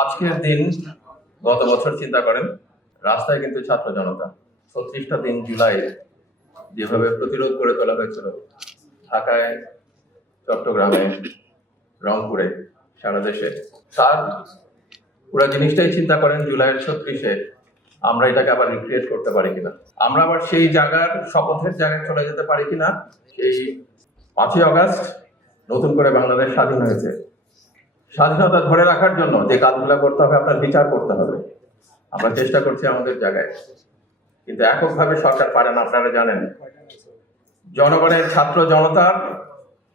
আজকের দিন গত বছর চিন্তা করেন, রাস্তায় কিন্তু ছাত্র জনতা 36টা দিন জুলাই যেভাবে প্রতিরোধ করে তোলা হয়েছিল, ঢাকায়, চট্টগ্রামে, রংপুরে, সারা দেশে, তার পুরো জিনিসটাই চিন্তা করেন জুলাইয়ের 36-এ আমরা এটাকে আবার রিক্রিয়েট করতে পারি কিনা, আমরা আবার সেই জায়গার শপথের জায়গায় চলে যেতে পারি কিনা। সেই 5ই আগস্ট নতুন করে বাংলাদেশ স্বাধীন হয়েছে। স্বাধীনতা ধরে রাখার জন্য যে কাজগুলো করতে হবে, আপনার বিচার করতে হবে। আমরা চেষ্টা করছি আমাদের জায়গায়, কিন্তু এককভাবে সরকার পারে না। আপনারা জানেন, জনগণের, ছাত্র জনতার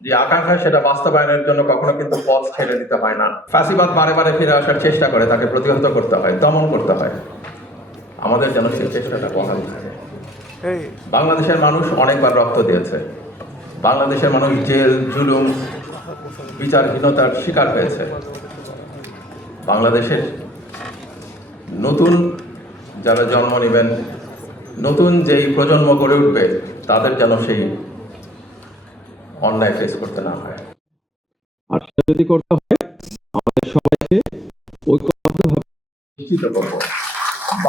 যে আকাঙ্ক্ষা, সেটা বাস্তবায়নের জন্য কখনো কিন্তু পথ ছেড়ে দিতে হয় না। ফ্যাসিবাদ বারে বারে ফিরে আসার চেষ্টা করে, তাকে প্রতিহত করতে হয়, দমন করতে হয়। আমাদের যেন সেই চেষ্টাটা বহাল থাকে। বাংলাদেশের মানুষ অনেকবার রক্ত দিয়েছে। বাংলাদেশের মানুষ জেল, জুলুম, বিচারহীনতার শিকার হয়েছে। বাংলাদেশের নতুন যারা জন্ম নেবেন, নতুন যেই প্রজন্ম গড়ে উঠবে, তাদের যেন সেই অন্যায় ফেস করতে না হয়। আর যদি করতে হয়, আমাদের সবাইকে ঐক্যবদ্ধভাবে নিশ্চিত করব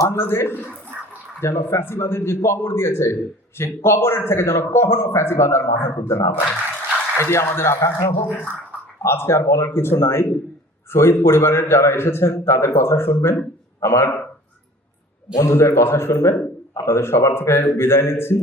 বাংলাদেশ যেন ফ্যাসিবাদের যে কবর দিয়েছে, সেই কবরের থেকে যেন কখনো ফ্যাসিবাদ আর মাথা তুলতে না পারে। এটি আমাদের আকাঙ্ক্ষা হোক। আজকে আর বলার কিছু নাই। শহীদ পরিবারের যারা এসেছেন তাদের কথা শুনবেন, আমার বন্ধুদের কথা শুনবেন। আপনাদের সবার থেকে বিদায় নিচ্ছি।